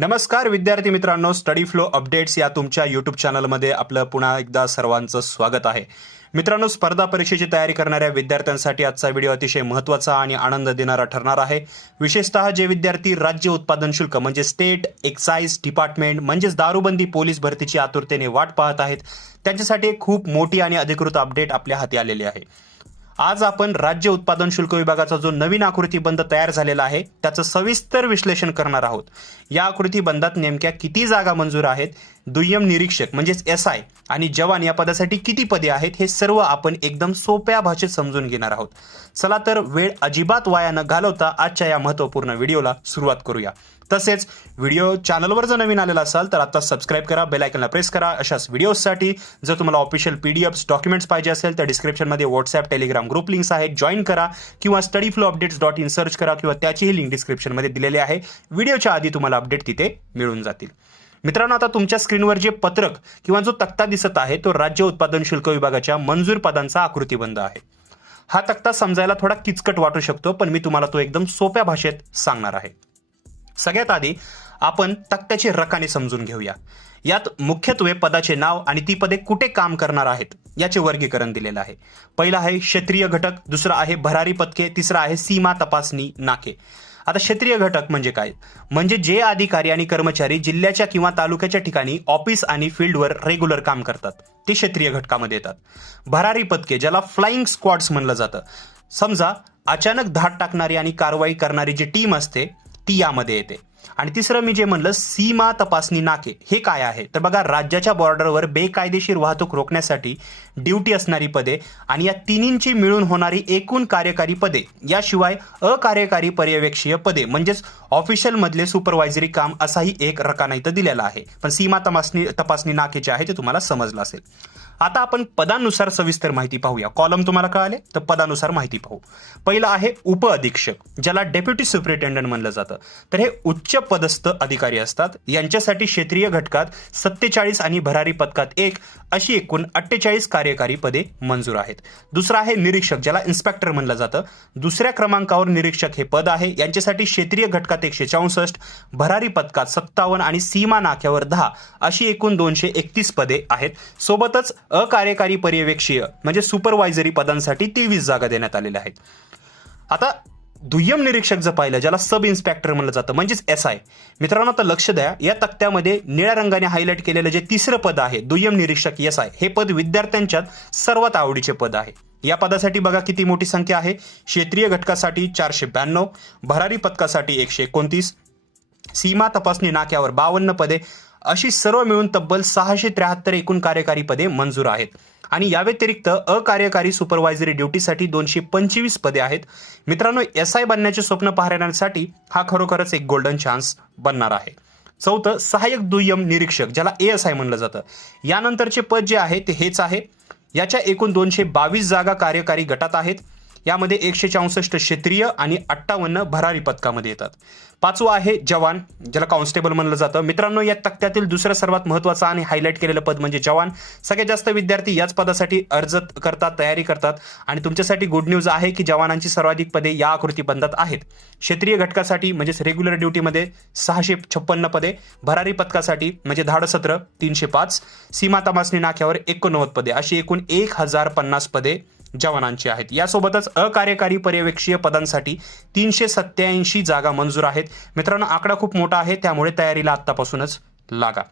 नमस्कार विद्यार्थी मित्रांनो, स्टडी फ्लो अपडेट्स या तुमच्या यूट्यूब चॅनलमध्ये आपलं पुन्हा एकदा सर्वांचं स्वागत आहे. मित्रांनो, स्पर्धा परीक्षेची तयारी करणाऱ्या विद्यार्थ्यांसाठी आजचा व्हिडिओ अतिशय महत्त्वाचा आणि आनंद देणारा ठरणार आहे. विशेषतः जे विद्यार्थी राज्य उत्पादन शुल्क म्हणजे स्टेट एक्साइज डिपार्टमेंट म्हणजेच दारूबंदी पोलीस भरतीची आतुरतेने वाट पाहत आहेत, त्यांच्यासाठी एक खूप मोठी आणि अधिकृत अपडेट आपल्या हाती आलेली आहे. आज आपण राज्य उत्पादन शुल्क विभागाचा जो नवीन आकृतीबंध तयार झालेला आहे त्याचं सविस्तर विश्लेषण करणार आहोत. या आकृतीबंधात नेमक्या किती जागा मंजूर आहेत, दुय्यम निरीक्षक म्हणजेच SI आणि जवान या पदासाठी किती पदे आहेत, हे सर्व आपण एकदम सोप्या भाषेत समजून घेणार आहोत. चला तर वेळ अजिबात वाया न घालवता आजच्या या महत्त्वपूर्ण व्हिडिओला सुरुवात करूया. तसेच व्हिडिओ चॅनलवर जर नवीन आलेला असाल तर आता सबस्क्राईब करा, बेल आयकॉनला प्रेस करा. अशाच व्हिडिओसाठी जर तुम्हाला ऑफिशियल PDFs डॉक्युमेंट्स पाहिजे असेल तर डिस्क्रिप्शनमध्ये व्हॉट्सअप टेलिग्राम ग्रुप लिंक्स आहेत, जॉईन करा किंवा studyflowupdates.in सर्च करा किंवा त्याचीही लिंक डिस्क्रिप्शनमध्ये दिलेली आहे. व्हिडिओच्या आधी तुम्हाला अपडेट तिथे मिळून जातील. मित्रांनो, आता तुमच्या स्क्रीनवर जे पत्रक किंवा जो तक्ता दिसत आहे तो राज्य उत्पादन शुल्क विभागाच्या मंजूर पदांचा आकृतीबंध आहे. हा तक्ता समजायला थोडा किचकट वाटू शकतो, पण मी तुम्हाला तो एकदम सोप्या भाषेत सांगणार आहे. सगळ्यात आधी आपण तक्त्याचे रकाने समजून घेऊया. यात मुख्यत्वे पदाचे नाव आणि ती पदे कुठे काम करणार आहेत याचे वर्गीकरण दिलेलं आहे. पहिला आहे क्षेत्रीय घटक, दुसरा आहे भरारी पथके, तिसरा आहे सीमा तपासणी नाके. आता क्षेत्रीय घटक म्हणजे काय? म्हणजे जे अधिकारी आणि कर्मचारी जिल्ह्याच्या किंवा तालुक्याच्या ठिकाणी ऑफिस आणि फील्डवर रेग्युलर काम करतात ते क्षेत्रीय घटकामध्ये येतात. भरारी पथके, ज्याला फ्लाइंग स्क्वॉड्स म्हणलं जातं, समजा अचानक धाड टाकणारी आणि कारवाई करणारी जी टीम असते ती यामध्ये येते. आणि तिसरं मी जे म्हणलं सीमा तपासणी नाके, हे काय आहे तर बघा, राज्याच्या बॉर्डरवर बेकायदेशीर वाहतूक रोखण्यासाठी ड्युटी असणारी पदे आणि या तिन्हींची मिळून होणारी एकूण कार्यकारी पदे, याशिवाय अकार्यकारी पर्यवेक्षीय पदे म्हणजेच ऑफिशियल मधले सुपरवायझरी काम असाही एक रकाना इथं दिलेला आहे. पण सीमा तपासणी नाके जे आहे ते तुम्हाला समजलं असेल. आता आपण पदानुसार सविस्तर माहिती पाहूया. कॉलम तुम्हाला कळाले तर पदानुसार माहिती पाहू. पहिलं आहे उप अधीक्षक, ज्याला डेप्युटी सुपरिटेंडंट म्हणलं जातं. तर हे उच्च पदस्थ अधिकारी असतात. यांच्यासाठी क्षेत्रीय घटकात 47 आणि भरारी पथकात 1 अशी एकूण 48 कार्यकारी पदे मंजूर आहेत. दुसरं आहे निरीक्षक, ज्याला इन्स्पेक्टर म्हणलं जातं. दुसऱ्या क्रमांकावर निरीक्षक हे पद आहे. यांच्यासाठी क्षेत्रीय घटकात 164, भरारी पथकात 57 आणि सीमा नाक्यावर 10 अशी एकूण 231 पदे आहेत. सोबतच अकार्यकारी पर्यवेक्षीय म्हणजे सुपरवायझरी पदांसाठी 23 जागा देण्यात आलेल्या आहेत. आता दुय्यम निरीक्षक जर पाहिलं, ज्याला सब इन्स्पेक्टर म्हणलं जातं म्हणजेच SI. मित्रांनो, आता लक्ष द्या, या तक्त्यामध्ये निळ्या रंगाने हायलाइट केलेलं जे तिसरं पद आहे दुय्यम निरीक्षक SI, हे पद विद्यार्थ्यांच्यात सर्वात आवडीचे पद आहे. या पदासाठी बघा किती मोठी संख्या आहे. क्षेत्रीय घटकासाठी 492, भरारी पथकासाठी 129, सीमा तपासणी नाक्यावर 52 पदे, अशी सर्व मिळून तब्बल 673 एकूण कार्यकारी पदे मंजूर आहेत. आणि या व्यतिरिक्त अकार्यकारी सुपरवायझरी ड्युटीसाठी 225 पदे आहेत. मित्रांनो, SI बनण्याचे स्वप्न पाहणाऱ्यांसाठी हा खरोखरच एक गोल्डन चान्स बनणार आहे. चौथं सहाय्यक दुय्यम निरीक्षक, ज्याला ASI म्हणलं जातं. यानंतरचे पद जे आहे ते हेच आहे. याच्या एकूण 222 जागा कार्यकारी गटात आहेत. यामध्ये 164 क्षेत्रीय आणि 58 भरारी पथकामध्ये येतात. पाचवं आहे जवान, ज्याला कॉन्स्टेबल म्हणलं जातं. मित्रांनो, या तक्त्यातील दुसरं सर्वात महत्त्वाचं आणि हायलाइट केलेलं पद म्हणजे जवान. सगळ्यात जास्त विद्यार्थी याच पदासाठी अर्ज करतात, तयारी करतात. आणि तुमच्यासाठी गुड न्यूज आहे की जवानांची सर्वाधिक पदे या आकृतीबंधात आहेत. क्षेत्रीय घटकासाठी म्हणजेच रेग्युलर ड्युटीमध्ये 656 पदे, भरारी पथकासाठी म्हणजे धाडसत्र 305, सीमा तपासणी नाक्यावर 89 पदे, अशी एकूण 1050 पदे जवानांची आहेत. यासोबतच अकार्यकारी पर्यवेक्षीय पदांसाठी 387 जागा मंजूर आहेत. मित्रांनो, आकडा खूप मोठा आहे, त्यामुळे तयारीला आत्तापासूनच लागा.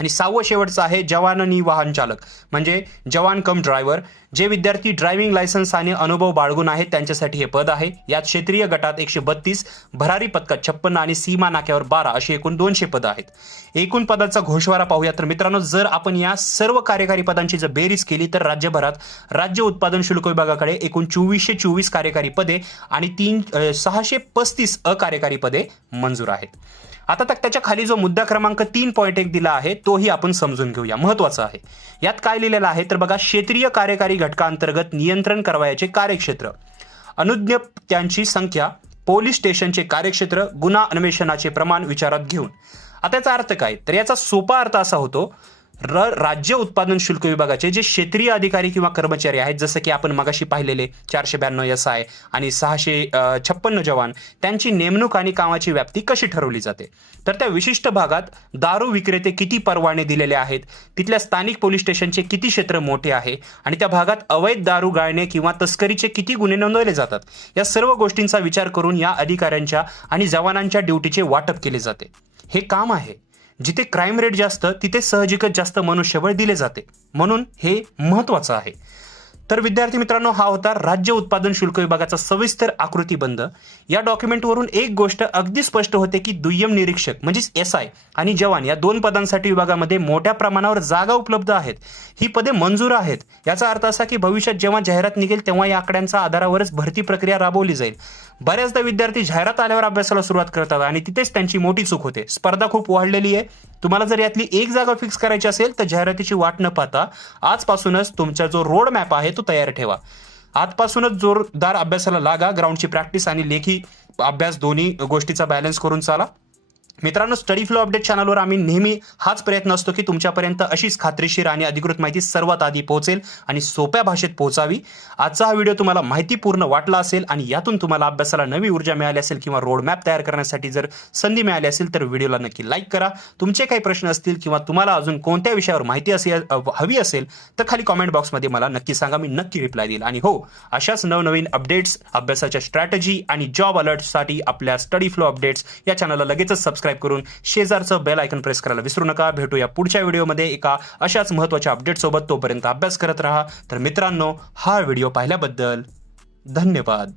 आणि सहावं शेवटचं आहे जवाननी वाहन चालक म्हणजे जवान कम ड्रायव्हर. जे विद्यार्थी ड्रायव्हिंग लायसन्स आणि अनुभव बाळगून आहेत त्यांच्यासाठी हे पद आहे. यात क्षेत्रीय गटात 132, भरारी पथकात 56 आणि सीमा नाक्यावर 12 अशी एकूण 200 पदं आहेत. एकूण पदाचा घोषवारा पाहूया. तर मित्रांनो, जर आपण या सर्व कार्यकारी पदांची जर बेरीज केली तर राज्यभरात राज्य उत्पादन शुल्क विभागाकडे एकूण 2424 कार्यकारी पदे आणि 635 अकार्यकारी पदे मंजूर आहेत. आता तक्त्याच्या खाली जो मुद्दा क्रमांक 3.1 दिला आहे तोही आपण समजून घेऊया, महत्वाचा आहे. यात काय लिहिलेलं आहे तर बघा, क्षेत्रीय कार्यकारी घटकांतर्गत नियंत्रण करवायचे कार्यक्षेत्र, अनुज्ञप्त्यांची संख्या, पोलीस स्टेशनचे कार्यक्षेत्र, गुन्हा अन्वेषणाचे प्रमाण विचारात घेऊन. आता याचा अर्थ काय तर याचा सोपा अर्थ असा होतो, राज्य उत्पादन शुल्क विभागाचे जे क्षेत्रीय अधिकारी किंवा कर्मचारी आहेत, जसं की आपण मगाशी पाहिलेले 492 SI आणि 656 जवान, त्यांची नेमणूक आणि कामाची व्याप्ती कशी ठरवली जाते. तर त्या विशिष्ट भागात दारू विक्रेते किती परवाने दिलेले आहेत, तिथल्या स्थानिक पोलीस स्टेशनचे किती क्षेत्र मोठे आहे आणि त्या भागात अवैध दारू गाळणे किंवा तस्करीचे किती गुन्हे नोंदवले जातात, या सर्व गोष्टींचा विचार करून या अधिकाऱ्यांच्या आणि जवानांच्या ड्युटीचे वाटप केले जाते. हे काम आहे. जिथे क्राईम रेट जास्त तिथे साहजिकच जास्त मनुष्यबळ दिले जाते, म्हणून हे महत्त्वाचं आहे. तर विद्यार्थी मित्रांनो, हा होता राज्य उत्पादन शुल्क विभागाचा सविस्तर आकृतीबंध. या डॉक्युमेंटवरून एक गोष्ट अगदी स्पष्ट होते की दुय्यम निरीक्षक म्हणजेच SI आणि जवान या 2 पदांसाठी विभागामध्ये मोठ्या प्रमाणावर जागा उपलब्ध आहेत. ही पदे मंजूर आहेत. याचा अर्थ असा की भविष्यात जेव्हा जाहिरात निघेल तेव्हा या आकड्यांच्या आधारावरच भरती प्रक्रिया राबवली जाईल. बऱ्याचदा विद्यार्थी जाहिरात आल्यावर अभ्यासाला सुरुवात करतात आणि तिथेच त्यांची मोठी चूक होते. स्पर्धा खूप वाढलेली आहे. तुम्हाला जर यातली एक जागा फिक्स करायची असेल तर जाहिरातीची वाट न पाहता आजपासूनच तुमचा जो रोड मॅप आहे तो तयार ठेवा. आजपासूनच जोरदार अभ्यासाला लागा. ग्राउंडची प्रॅक्टिस आणि लेखी अभ्यास दोन्ही गोष्टीचा बॅलन्स करून चाला. मित्रांनो, स्टडी फ्लो अपडेट चॅनलवर आम्ही नेहमी हाच प्रयत्न असतो की तुमच्यापर्यंत अशीच खात्रीशीर आणि अधिकृत माहिती सर्वात आधी पोहोचेल आणि सोप्या भाषेत पोहोचावी. आजचा हा व्हिडिओ तुम्हाला माहितीपूर्ण वाटला असेल आणि यातून तुम्हाला अभ्यासाला नवी ऊर्जा मिळाली असेल किंवा रोडमॅप तयार करण्यासाठी जर संधी मिळाली असेल तर व्हिडिओला नक्की लाईक करा. तुमचे काही प्रश्न असतील किंवा तुम्हाला अजून कोणत्या विषयावर माहिती हवी असेल तर खाली कॉमेंट बॉक्समध्ये मला नक्की सांगा. मी नक्की रिप्लाय देईल. आणि हो, अशाच नवनवीन अपडेट्स, अभ्यासाच्या स्ट्रॅटेजी आणि जॉब अलर्टसाठी आपल्या स्टडी फ्लो अपडेट्स या चॅनलला लगेचच सबस्क्राईब करून शेजारचं बेल आयकॉन प्रेस करायला विसरू नका. भेटूया पुढच्या व्हिडिओमध्ये एका अशाच महत्त्वाच्या अपडेट सोबत. तोपर्यंत अभ्यास करत राहा. तर मित्रांनो, हा व्हिडिओ पाहिल्याबद्दल धन्यवाद.